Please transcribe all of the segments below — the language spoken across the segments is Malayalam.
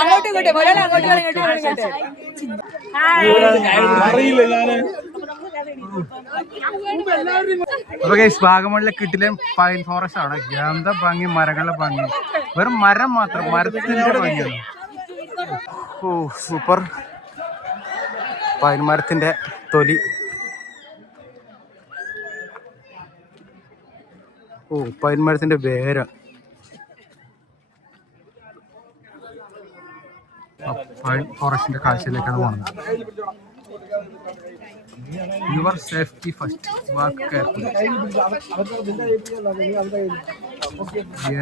അങ്ങോട്ടും കിട്ടിലെ പൈൻ ഫോറസ്റ്റ് ആണ്. എന്താ ഭംഗി മരങ്ങളുടെ ഭംഗി. വെറും മരം മാത്രം മരത്തിന്റെ ഭംഗിയാണ്. ഓ സൂപ്പർ പൈൻ മരത്തിന്റെ തൊലി. ഓ പൈൻ മരത്തിന്റെ വേര. പൈൻ ഫോറസ്റ്റിന്റെ കാഴ്ചയിലേക്കാണ് പോകുന്നത് your safety first walk careful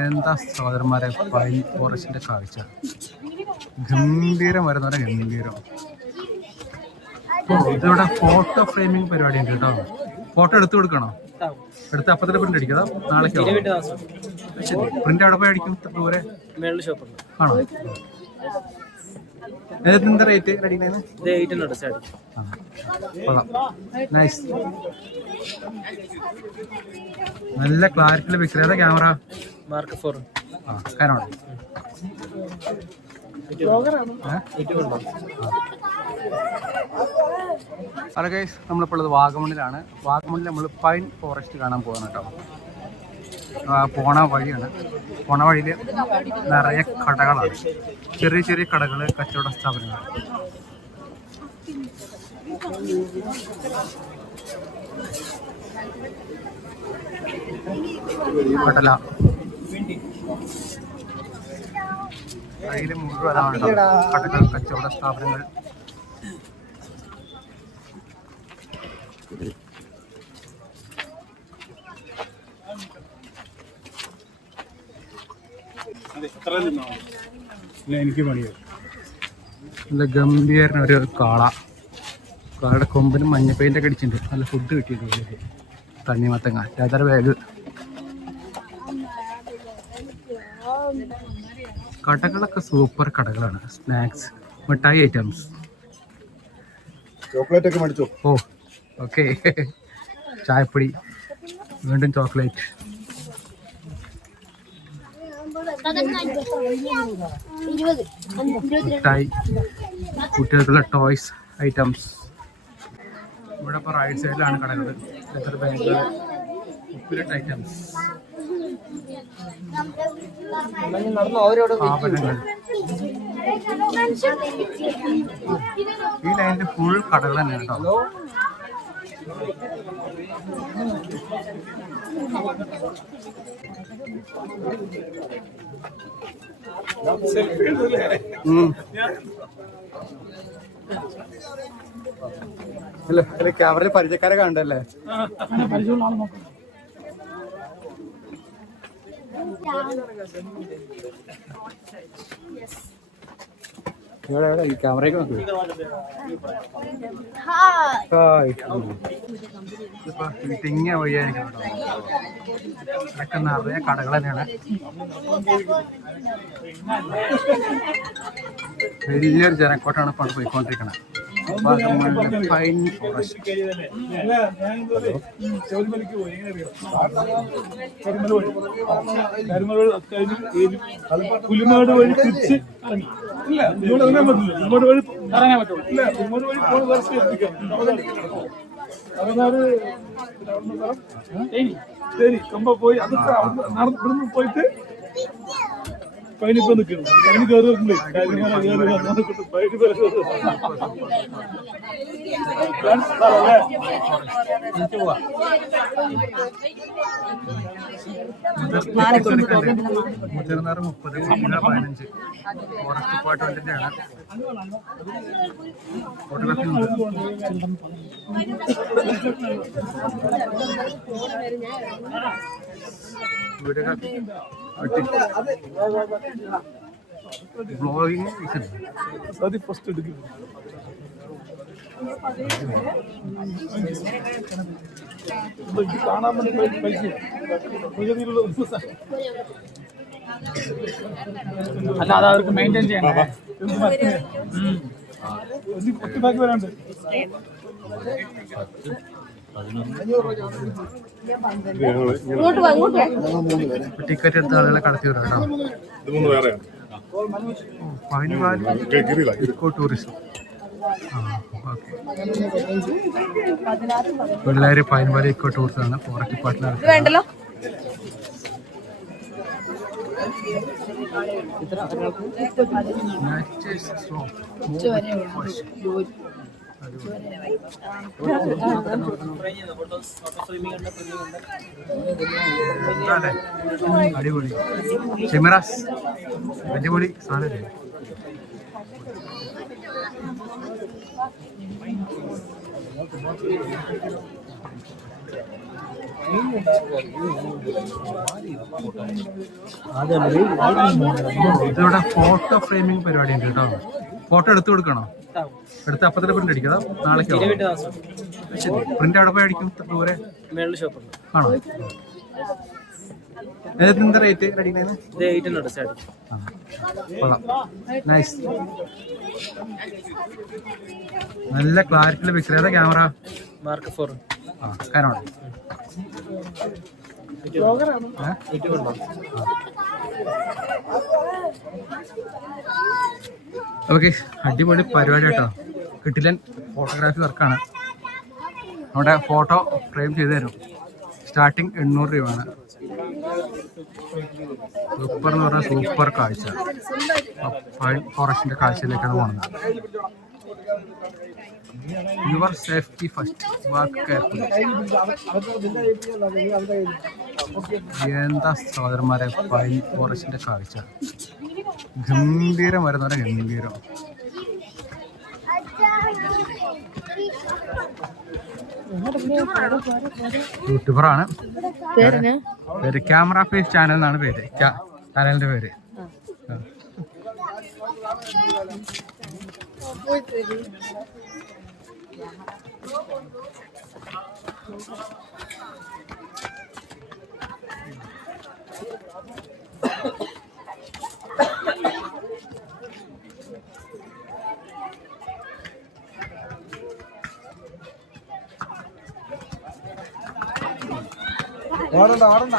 എന്താ സഹോദരന്മാരെ പൈൻ ഫോറസ്റ്റിന്റെ കാഴ്ച? ഗംഭീരം വരുന്ന ഗംഭീരം. ഇതിവിടെ ഫോട്ടോ ഫ്രെയിമിംഗ് പരിപാടി ഉണ്ട് കേട്ടോ. ഫോട്ടോ എടുത്തു കൊടുക്കണോ? എടുത്ത് അപ്പത്തിന്റെ പ്രിന്റ് അടിക്കാം നാളെ പ്രിന്റ് അവിടെ പോയി അടിക്കും? ദൂരെ? ആണോ? എന്താ റേറ്റ് നൈസ് നല്ല ക്ലാരിറ്റിയിലെ പിക്ചർ ഏതാ ക്യാമറ മാർക്ക് ഫോർ ആ ഹലോ ഗൈസ് നമ്മളിപ്പോൾ ഉള്ളത് വാഗമണിലാണ് വാഗമണിൽ നമ്മൾ പൈൻ ഫോറസ്റ്റ് കാണാൻ പോകുന്നു കേട്ടോ. പോണ വഴിയാണ്. പോണ വഴിയിൽ നിറയെ കടകളാണ്. ചെറിയ ചെറിയ കടകൾ കച്ചവട സ്ഥാപനങ്ങൾ കടല. അതിൽ മുഴുവൻ കടകൾ കച്ചവട സ്ഥാപനങ്ങൾ. എനിക്ക് പണിയോ. നല്ല ഗംഭീരന ഒരു കാള. കാളയുടെ കൊമ്പിന് മഞ്ഞ പെയിന്റ് ഒക്കെ അടിച്ചിട്ടുണ്ട്. നല്ല ഫുഡ് കിട്ടിയിട്ടുണ്ട്. തണ്ണിമത്തങ്ങ രാജാ ബാഗ് കടകളൊക്കെ സൂപ്പർ കടകളാണ്. സ്നാക്സ് മിഠായി ഐറ്റംസ് ചോക്ലേറ്റ് ഒക്കെ മേടിച്ചോ? ഓ ഓക്കെ ചായപ്പൊടി. വീണ്ടും ചോക്ലേറ്റ് കുട്ടികൾക്കുള്ള ടോയ്സ് ഐറ്റംസ് ഇവിടെ ഇപ്പോൾ റൈറ്റ് സൈഡിലാണ് കടകൾ എത്ര ബാങ്ക് ഉപ്പിലിട്ട ഐറ്റംസ് ഈ ലൈനിൽ ഫുൾ കടകൾ തന്നെയാണ് കേട്ടോ. അല്ല അല്ല ക്യാമറയിൽ പരിചയക്കാരെ കണ്ടല്ലേ? ഇവിടെ എവിടെ? ഈ ക്യാമറയ്ക്ക് നോക്കൂ. ഹായ് തിങ്ങിയ വഴിയായിരിക്കും. ഇതൊക്കെ നിറയെ കടകൾ തന്നെയാണ്. വലിയൊരു ജനക്കോട്ടാണ് ഇപ്പോൾ പോയിക്കൊണ്ടിരിക്കുന്നത് ഫോറസ്റ്റ് ഏലി- പുലിമാട് വഴി തിരിച്ച്. ഇല്ല ഇറങ്ങാൻ പറ്റില്ല. വഴി ഇറങ്ങാൻ പറ്റുള്ളൂ. വഴി പോണ കമ്പ പോയി അത് ഇവിടുന്ന് പോയിട്ട് പൈനിപ്പോ നിൽക്കുന്നു പൈനി കയറി പോലെ മുതിർന്നവർ മുപ്പത് കുട്ടികൾ പതിനഞ്ച് ഫോറസ്റ്റ് ഡിപ്പാർട്ട്മെന്റിന്റെ ആണ് ഫോട്ടോഗ്രാഫി വീടുകൾ ബ്ലോഗിങ് അത് ഫസ്റ്റ് എടുക്കും. കാണാൻ വേണ്ടി പൈസ. സാധനം. അല്ല അത് അവർക്ക് മെയിന്റെയിൻ ചെയ്യണം ഒറ്റ ബാക്കി വരാണ്ട് ടിക്കറ്റ് എടുത്ത ആളുകളെ കടത്തി വിടാം കേട്ടോ. Eco tourism okay. പിള്ളേര് പൈൻ വാലി ഇക്കോ ടൂറിസം ആണ്. ഫോറസ്റ്റ് ഇത് ഡിപ്പാർട്ട്മെന്റ് വേണ്ടല്ലോ അടിപൊളി. ഷെമിറാസ് അടിപൊളി സാധനം ഇതിവിടെ ഫോട്ടോ ഫ്രെയിമിംഗ് പരിപാടി ഉണ്ട് കേട്ടോ. ഫോട്ടോ എടുത്തു കൊടുക്കണോ? എടുത്ത് അപ്പത്തിന്റെ പ്രിന്റ് അടിക്കാം നാളേക്കോ? പ്രിന്റ് അവിടെ പോയി അടിക്കും? ദൂരെ? ആണോ? എന്താ റേറ്റ് നൈസ് നല്ല ക്ലാരിറ്റിയിലെ പിക്ചർ ഏതാ ക്യാമറ മാർക്ക് ഫോർ ആ. ഓക്കെ അടിപൊളി പരിപാടി കേട്ടോ. കിട്ടില്ലൻ ഫോട്ടോഗ്രാഫി വർക്കാണ് നമ്മുടെ ഫോട്ടോ ഫ്രെയിം ചെയ്ത് തരും. സ്റ്റാർട്ടിങ് എണ്ണൂറ് രൂപയാണ്. സൂപ്പർ എന്ന് പറഞ്ഞാൽ സൂപ്പർ കാഴ്ച. ഫോറസ്റ്റിന്റെ കാഴ്ചയിലേക്കാണ് പോകുന്നത് your safety first work careful എന്താ സഹോദരന്മാരെ? പൈൻ ഫോറസ്റ്റിന്റെ കാഴ്ച. ഗംഭീരം വരുന്ന ഗംഭീരം. യൂട്യൂബറാണ്. പേര് ക്യാമറ ഫേസ് ചാനൽ എന്നാണ് പേര്. ചാനലിന്റെ പേര്. Thank ആ ഹാ ഓടണ്ട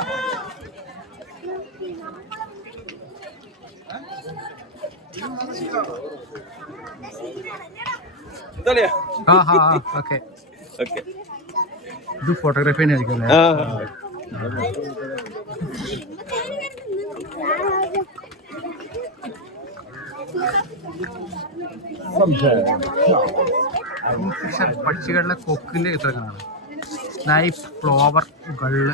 ഇത് ഫോട്ടോഗ്രാഫി തന്നെ ആയിരിക്കും പക്ഷികളുടെ കൊക്കിന്റെ ചിത്രങ്ങളാണ്. സ്നൈപ്പ് ഫ്ലോവർ ഗള്ള്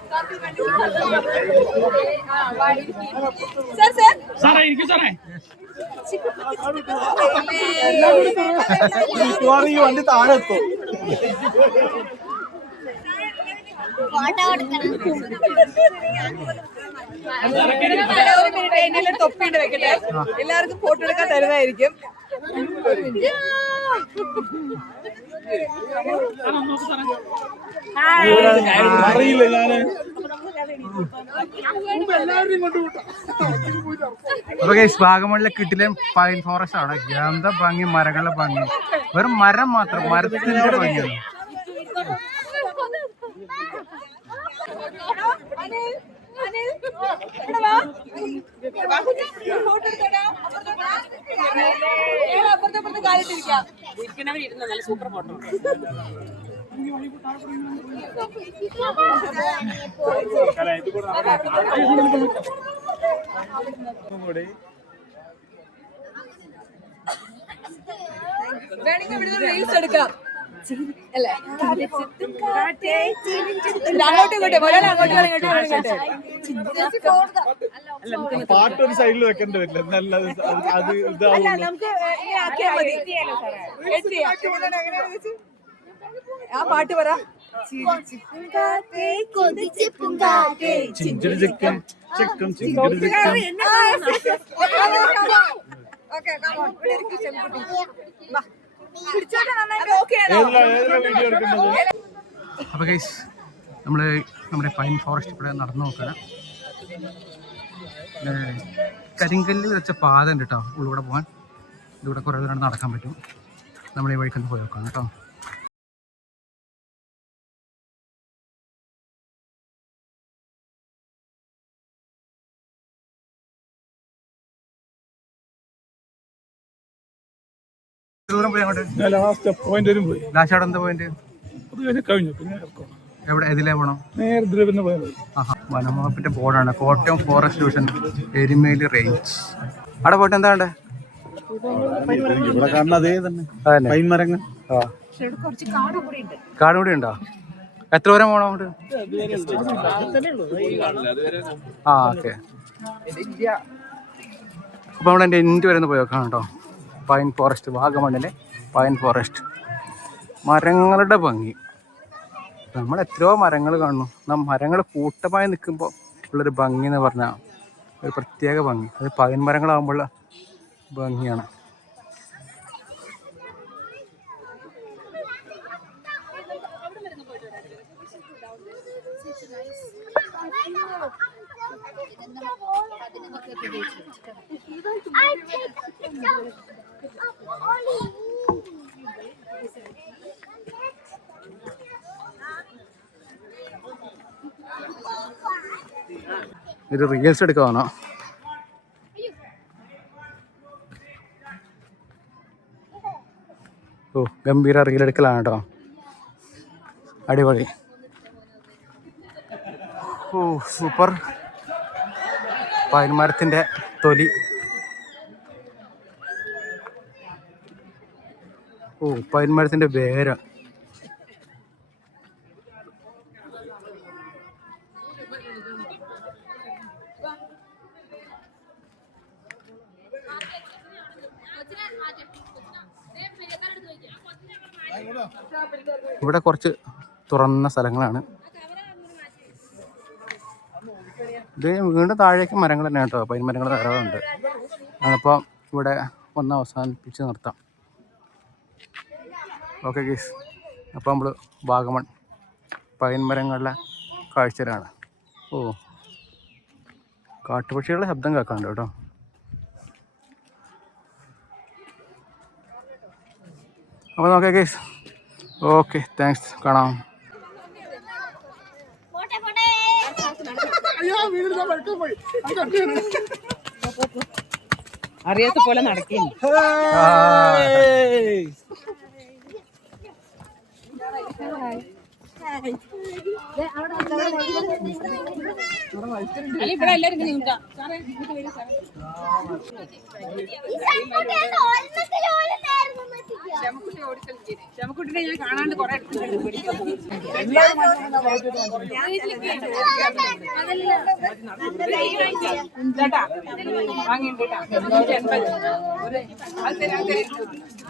സാറേ ഇരിക്കും സാറേ. വണ്ടി താഴെ എത്തും തൊപ്പിണ്ട് വെക്കട്ടെ എല്ലാവർക്കും ഫോട്ടോ എടുക്കാൻ തരുന്നതായിരിക്കും അറിയില്ല ഞാൻ. അപ്പൊ ഗൈസ് വാഗമണിലെ കിട്ടിലെ പൈൻ ഫോറസ്റ്റ് ആണ്. എന്താ ഭംഗി മരങ്ങളുടെ ഭംഗി. വെറും മരം മാത്രം മരത്തിന്റെ ഭംഗിയാണ് അനിൽ, നല്ല സൂപ്പർ. ഫോട്ടോ. കാലിട്ടിരിക്കാം വേണമെങ്കിൽ റീൽസ് എടുക്കാം. അല്ലേ? ഇല്ല, അങ്ങോട്ടും ഇങ്ങോട്ടും ഒരാൾ അങ്ങോട്ടും ഒരാൾ ഇങ്ങോട്ടും ഇങ്ങോട്ടും. പാട്ട് ഒരു സൈഡിൽ വെക്കേണ്ടി വരില്ല. എന്നല്ല അത് നമുക്ക് ആക്കിയാൽ മതി? ആ പാട്ട് പറ. ചിഞ്ചിരി ചിക്കൻ ചിക്കൻ ചിഞ്ചിരി ചിക്കൻ come on. ഇവിടെ ഇരിക്ക് ചെമ്പുട്ടി. വാ. അപ്പോൾ ഗൈസ് നമ്മൾ നമ്മുടെ പൈൻ ഫോറസ്റ്റ് ഇവിടെ നടന്നു നോക്കണം. കരിങ്കല്ല് വെച്ച പാത ഉണ്ട് കേട്ടോ ഉള്ളിലൂടെ പോകാൻ ഇതിലൂടെ കുറേ ദൂരം നടക്കാൻ പറ്റും. നമ്മൾ ഈ വഴിക്കൊന്ന് പോയി നോക്കാം കേട്ടോ. പോയി അങ്ങോട്ട്? ഞാൻ ലാസ്റ്റ് പോയിന്റ് വരും പോയി. ലാസ്റ്റ് അവിടെ എന്താ പോയിന്റ് അത് കഴിഞ്ഞ് കഴിഞ്ഞു. പിന്നെ ഇറക്കണം. എവിടെ? ഇതിലേ പോകണം നേരെ ഇതിലെ പിന്നെ പോയാൽ മതി. ആഹാ വനംവകുപ്പിന്റെ ബോർഡാണ് Kottayam forest division Erumeli range അവിടെ പോയിട്ട് എന്താ വേണ്ടേ ഇവിടെ കാണുന്ന അതേ തന്നെ. പൈൻ മരങ്ങൾ കാട് കൂടി ഉണ്ടോ. എത്ര ദൂരം പോകണം അങ്ങോട്ട്? ആ ഓക്കെ അപ്പൊ നമ്മൾ എന്റെ എൻഡ് വരെ ഒന്ന് പോയി നോക്കാം കേട്ടോ. പൈൻ ഫോറസ്റ്റ് വാഗമണ്ണിലെ പൈൻ ഫോറസ്റ്റ്. മരങ്ങളുടെ ഭംഗി. നമ്മൾ എത്രയോ മരങ്ങൾ കാണുന്നു. നാം മരങ്ങൾ കൂട്ടമായി നിൽക്കുമ്പോൾ ഉള്ളൊരു ഭംഗി എന്ന് പറഞ്ഞാൽ ഒരു പ്രത്യേക ഭംഗി. അത് പൈൻ മരങ്ങളാകുമ്പോൾ ഭംഗിയാണ്. ഇത് റീൽസ് എടുക്കാനോ ഓ ഗംഭീര റീൽ എടുക്കലാണ് കേട്ടോ അടിപൊളി. ഓ സൂപ്പർ പൈൻമരത്തിന്റെ തൊലി. ഓ പൈൻമരത്തിന്റെ വേര. ഇവിടെ കുറച്ച് തുറന്ന സ്ഥലങ്ങളാണ്. ഇത് വീണ്ടും താഴേക്ക് മരങ്ങൾ തന്നെ കേട്ടോ. പൈൻ മരങ്ങൾ ധാരാളം ഉണ്ട് അപ്പോൾ ഇവിടെ ഒന്ന് അവസാനിപ്പിച്ച് നിർത്താം. Okay guys. അപ്പോൾ നമ്മൾ വാഗമൺ പൈൻ മരങ്ങളിലെ കാഴ്ചയിലാണ്. ഓ. കാട്ടുപക്ഷികളുടെ ശബ്ദം കേൾക്കാണ്ട് കേട്ടോ. അപ്പോൾ നോക്കേ ഗീസ്. ഓക്കെ താങ്ക്സ് കാണാം. അറിയാത്ത പോലെ നടക്കുന്നു ഇവിടെ എല്ലാരും. സാറേ, ഞാൻ കാണാണ്ട് കൊറേ ചേട്ടാ കേട്ടാ തരാം.